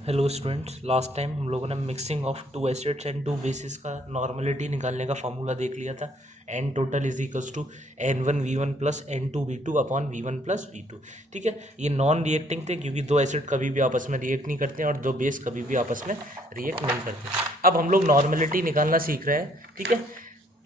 Hello students, last time हम लोगों ने mixing of two acids and two bases का नॉर्मेलिटी निकालने का फॉर्मूला देख लिया था। N total is equals to N1V1 plus N2V2 upon V1 plus V2। ठीक है, ये नॉन रिएक्टिंग थे क्योंकि दो एसिड कभी भी आपस में रिएक्ट नहीं करते हैं और दो बेस कभी भी आपस में रिएक्ट नहीं करते। अब हम लोग नॉर्मेलिटी निकालना सीख रहे हैं। ठीक है,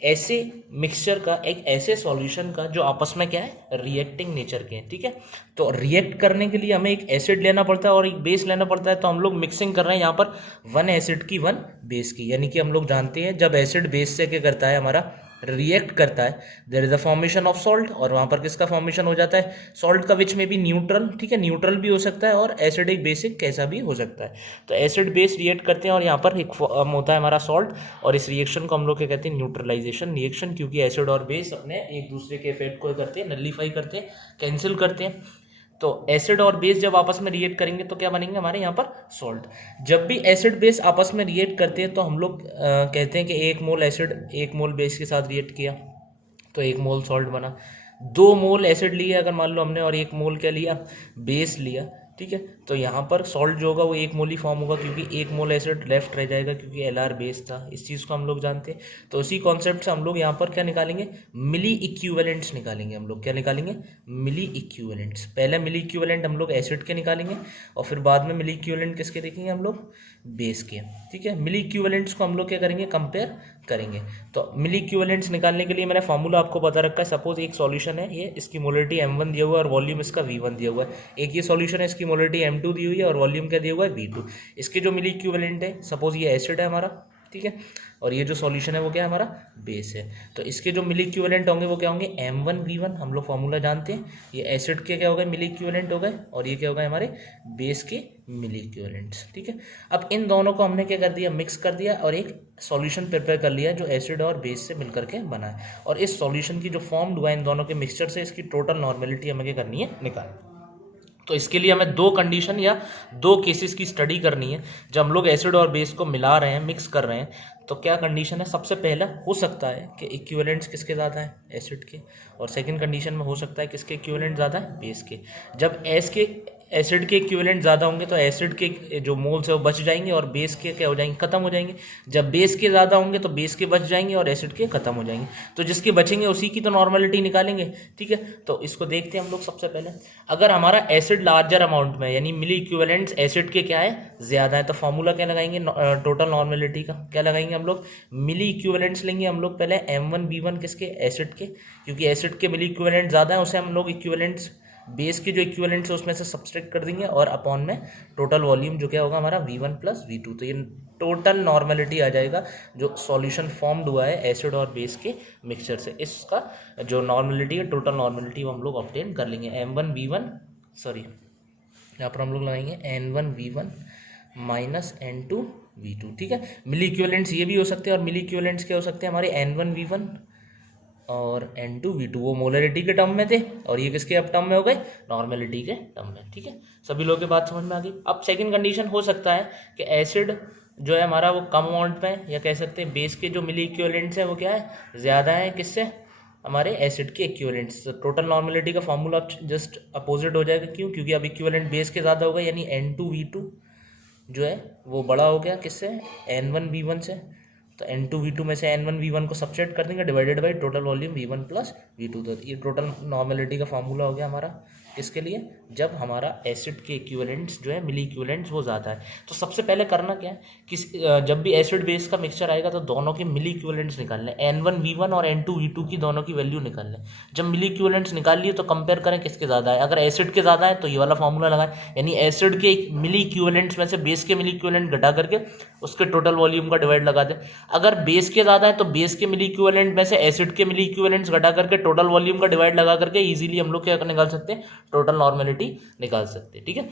ऐसे मिक्सचर का, एक ऐसे सॉल्यूशन का जो आपस में क्या है, रिएक्टिंग नेचर के हैं। ठीक है, तो रिएक्ट करने के लिए हमें एक एसिड लेना पड़ता है और एक बेस लेना पड़ता है। तो हम लोग मिक्सिंग कर रहे हैं यहाँ पर वन एसिड की वन बेस की, यानी कि हम लोग जानते हैं जब एसिड बेस से क्या करता है, हमारा रिएक्ट करता है, there is a formation of salt, और वहां पर किसका फॉर्मेशन हो जाता है, सॉल्ट का, विच में भी न्यूट्रल। ठीक है, न्यूट्रल भी हो सकता है और एसिडिक बेसिक कैसा भी हो सकता है। तो एसिड बेस रिएक्ट करते हैं और यहाँ पर एक होता है हमारा सॉल्ट, और इस रिएक्शन को हम लोग क्या कहते हैं, न्यूट्रलाइजेशन रिएक्शन, क्योंकि एसिड और बेस अपने एक दूसरे के इफेक्ट को करते हैं, नलीफाई करते हैं, कैंसिल करते हैं। तो एसिड और बेस जब आपस में रिएक्ट करेंगे तो क्या बनेंगे हमारे यहाँ पर, सॉल्ट। जब भी एसिड बेस आपस में रिएक्ट करते हैं तो हम लोग कहते हैं कि एक मोल एसिड एक मोल बेस के साथ रिएक्ट किया तो एक मोल सॉल्ट बना। दो मोल एसिड लिया अगर मान लो हमने, और एक मोल क्या लिया, बेस लिया। ठीक है, तो यहाँ पर सॉल्ट जो होगा वो एक मोल ही फॉर्म होगा, क्योंकि एक मोल एसिड लेफ्ट रह जाएगा क्योंकि एल बेस था। इस चीज़ को हम लोग जानते हैं। तो उसी कॉन्सेप्ट से हम लोग यहाँ पर क्या निकालेंगे, मिली इक्विवेलेंट्स निकालेंगे। हम लोग क्या निकालेंगे, मिली इक्विवेलेंट्स। पहले मिली इक्विवेलेंट हम लोग एसिड के निकालेंगे और फिर बाद में मिली इक्विवेलेंट किसके देखेंगे हम लोग, बेस के। ठीक है, मिली इक्विवेलेंट्स को हम लोग क्या करेंगे, कंपेयर करेंगे। तो मिली इक्विवेलेंट्स निकालने के लिए मैंने फॉर्मूला आपको बता रखा है। सपोज एक सॉल्यूशन है, ये इसकी मोलरिटी M1 दिया हुआ है और वॉल्यूम इसका V1 दिया हुआ है। एक ये सॉल्यूशन है, इसकी मोलरिटी M2 दी हुई है और वॉल्यूम क्या दिया हुआ है, V2। इसके जो मिली इक्विवेलेंट है, सपोज ये एसिड है हमारा, ठीक है, और ये जो सॉल्यूशन है वो क्या है, हमारा बेस है। तो इसके जो मिली इक्विवेलेंट होंगे वो क्या होंगे, M1V1, हम लोग फॉर्मूला जानते हैं। ये एसिड के क्या हो गए, मिली इक्विवेलेंट हो गए, और ये क्या हो गए, हमारे बेस के मिली इक्विवेलेंट्स। ठीक है, अब इन दोनों को हमने क्या कर दिया, मिक्स कर दिया और एक सॉल्यूशन प्रिपेयर कर लिया जो एसिड और बेस से मिलकर के बना है। और इस सॉल्यूशन की जो फॉर्म हुआ है इन दोनों के मिक्सचर से, इसकी टोटल नॉर्मेलिटी हमें क्या करनी है, निकालनी। तो इसके लिए हमें दो कंडीशन या दो केसेस की स्टडी करनी है। जब हम लोग एसिड और बेस को मिला रहे हैं, मिक्स कर रहे हैं, तो क्या कंडीशन है, सबसे पहला हो सकता है कि इक्विवेलेंट्स किसके ज़्यादा है, एसिड के, और सेकंड कंडीशन में हो सकता है किसके इक्विवेलेंट ज़्यादा है, बेस के। जब एसिड के इक्विवेलेंट ज़्यादा होंगे तो एसिड के जो मोल्स है वो बच जाएंगे और बेस के क्या हो जाएंगे, खत्म हो जाएंगे। जब बेस के ज़्यादा होंगे तो बेस के बच जाएंगे और एसिड के खत्म हो जाएंगे। तो जिसके बचेंगे उसी की तो नॉर्मेलिटी निकालेंगे। ठीक है, तो इसको देखते हैं हम लोग। सबसे पहले अगर हमारा एसिड लार्जर अमाउंट में, यानी मिली इक्विवेलेंट्स एसिड के क्या है, ज़्यादा है, तो फॉर्मूला क्या लगाएंगे, टोटल नॉर्मेलिटी का क्या लगाएंगे हम लोग, मिली इक्विवेलेंट्स लेंगे हम लोग पहले M1V1 किसके, एसिड के, क्योंकि एसिड के मिली इक्विवेलेंट ज़्यादा है, उसे हम लोग इक्विवेलेंट्स बेस के जो इक्विवेलेंट्स है उसमें से सब्सट्रैक्ट कर देंगे, और अपॉन में टोटल वॉल्यूम जो क्या होगा हमारा V1 प्लस V2। तो ये टोटल नॉर्मेलिटी आ जाएगा जो सॉल्यूशन फॉर्म्ड हुआ है एसिड और बेस के मिक्सचर से। इसका जो नॉर्मेलिटी है, टोटल नॉर्मेलिटी, वो हम लोग ऑब्टेन कर लेंगे। M1V1 सॉरी, यहाँ पर हम लोग लगाएंगे N1V1 माइनस N2V2। ठीक है, मिली इक्विवेलेंट्स ये भी हो सकते हैं, और मिली इक्विवेलेंट्स क्या हो सकते हैं हमारे, N1V1 और N2V2 वो मोलरिटी के टर्म में थे, और ये किसके अब टर्म में हो गए, नॉर्मेलिटी के टर्म में। ठीक है, सभी लोगों की बात समझ में आ गई। अब सेकंड कंडीशन हो सकता है कि एसिड जो है हमारा वो कम अमाउंट में है, या कह सकते हैं बेस के जो मिली इक्विवेलेंट्स हैं वो क्या है, ज़्यादा है किससे, हमारे एसिड के इक्विवेलेंट्स। टोटल नॉर्मेलिटी का फॉर्मूला जस्ट अपोजिट हो जाएगा। क्यों, क्योंकि अब इक्विवेलेंट बेस के ज़्यादा होगा, यानी N2V2 जो है वो बड़ा हो गया किससे, N1V1 से। तो N2V2 में से N1V1 को सब्ट्रैक्ट कर देंगे, divided by total volume V1 plus V2। तो ये टोटल नॉर्मेलिटी का फॉर्मूला हो गया हमारा, किसके लिए, जब हमारा एसिड के इक्विवेलेंट्स जो है, मिली इक्विवेलेंट्स वो ज़्यादा है। तो सबसे पहले करना क्या है कि जब भी एसिड बेस का मिक्सचर आएगा तो दोनों के मिली इक्विवेलेंट्स निकाल लें, N1V1 और N2V2 की दोनों की वैल्यू निकाल लें। जब मिली इक्विवेलेंट्स निकाल लिए तो कंपेयर करें किसके ज़्यादा है। अगर एसिड के ज़्यादा है तो ये वाला फॉर्मूला लगाएं, यानी एसिड के मिली इक्विवेलेंट्स में से बेस के मिली इक्विवेलेंट घटा करके उसके टोटल वॉल्यूम का डिवाइड लगा दें। अगर बेस के ज़्यादा है तो बेस के मिली इक्विवेलेंट में से एसिड के मिली इक्विवेलेंट्स घटा करके टोटल वॉल्यूम का डिवाइड लगा करके इजीली हम लोग क्या निकाल सकते हैं, टोटल नॉर्मेलिटी निकाल सकते हैं। ठीक है,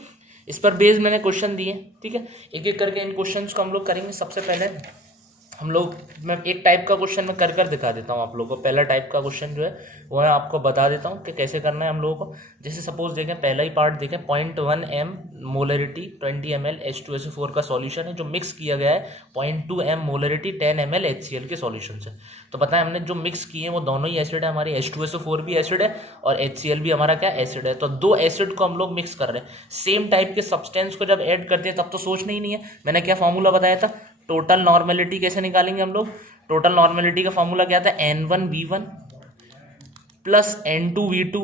इस पर बेस मैंने क्वेश्चन दिए। ठीक है, एक एक करके इन क्वेश्चंस को हम लोग करेंगे। सबसे पहले हम लोग, मैं एक टाइप का क्वेश्चन में कर दिखा देता हूँ आप लोगों को। पहला टाइप का क्वेश्चन जो है वो मैं आपको बता देता हूँ कि कैसे करना है हम लोगों को। जैसे सपोज देखें, पहला ही पार्ट देखें, 0.1 m मोलरिटी 20 ml H2SO4 का सॉल्यूशन है जो मिक्स किया गया है 0.2 m मोलरिटी 10 ml HCl के सॉल्यूशन से। तो पता है हमने जो मिक्स किए हैं वो दोनों ही एसिड है, हमारी H2SO4 भी एसिड है और HCl भी हमारा क्या एसिड है। तो दो एसिड को हम लोग मिक्स कर रहे हैं। सेम टाइप के सब्सटेंस को जब ऐड करते हैं तब तो सोचना ही नहीं है। मैंने क्या फॉर्मूला बताया था, टोटल नॉर्मेलिटी कैसे निकालेंगे हम लोग। टोटल नॉर्मेलिटी का फॉर्मूला क्या था, N1V1 प्लस N2V2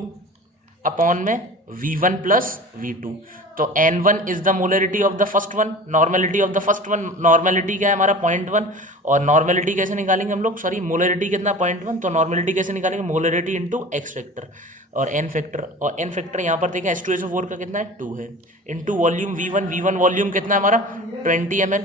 अपॉन में V1 प्लस V2। तो N1 is the molarity of the first one, normality of the first one. Normality क्या है हमारा 0.1, और नॉर्मेलिटी कैसे निकालेंगे हम लोग, सॉरी मोलरिटी कितना 0.1, तो नॉर्मेलिटी कैसे निकालेंगे, मोलरिटी इंटू एक्स फैक्टर और एन फैक्टर। और एन फैक्टर यहाँ पर देखें H2SO4 का कितना है 2 है, इंटू वॉल्यूम V1 वॉल्यूम कितना है हमारा 20 ml।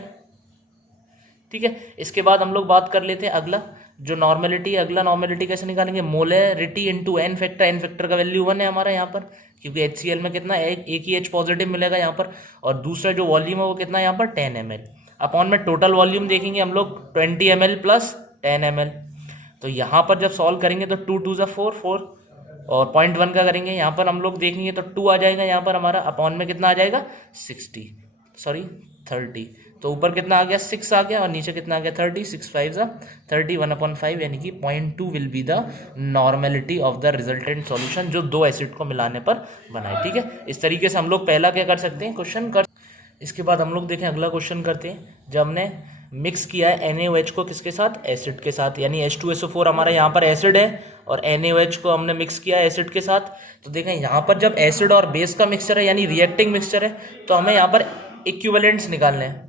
ठीक है, इसके बाद हम लोग बात कर लेते हैं अगला जो नॉर्मेलिटी है। अगला नॉर्मेलिटी कैसे निकालेंगे, molarity into N factor. N factor का वैल्यू 1 है हमारा यहाँ पर, क्योंकि HCl में कितना एक ही H पॉजिटिव मिलेगा यहाँ पर। और दूसरा जो वॉल्यूम है वो कितना है यहाँ पर 10 ml अपॉन में टोटल वॉल्यूम देखेंगे हम लोग 20 ml प्लस 10 ml। तो यहाँ पर जब सॉल्व करेंगे तो 2 2 4 और 0.1 का करेंगे यहाँ पर हम लोग देखेंगे तो 2 आ जाएगा यहाँ पर हमारा, अपॉन में कितना आ जाएगा 30। तो ऊपर कितना आ गया 6 आ गया और नीचे कितना आ गया 30। 6 5 30, 1/5 यानी कि 0.2 will be the normality of the resultant solution जो दो एसिड को मिलाने पर बनाए। ठीक है, इस तरीके से हम लोग पहला क्या कर सकते हैं, क्वेश्चन कर। इसके बाद हम लोग देखें अगला क्वेश्चन करते हैं। जब हमने मिक्स किया है NaOH को किसके साथ, एसिड के साथ, यानी H2SO4 हमारा यहाँ पर एसिड है और NaOH को हमने मिक्स किया है एसिड के साथ। तो देखें यहाँ पर जब एसिड और बेस का मिक्सचर है यानी रिएक्टिंग मिक्सचर है तो हमें यहाँ पर इक्विवेलेंट्स निकालने हैं।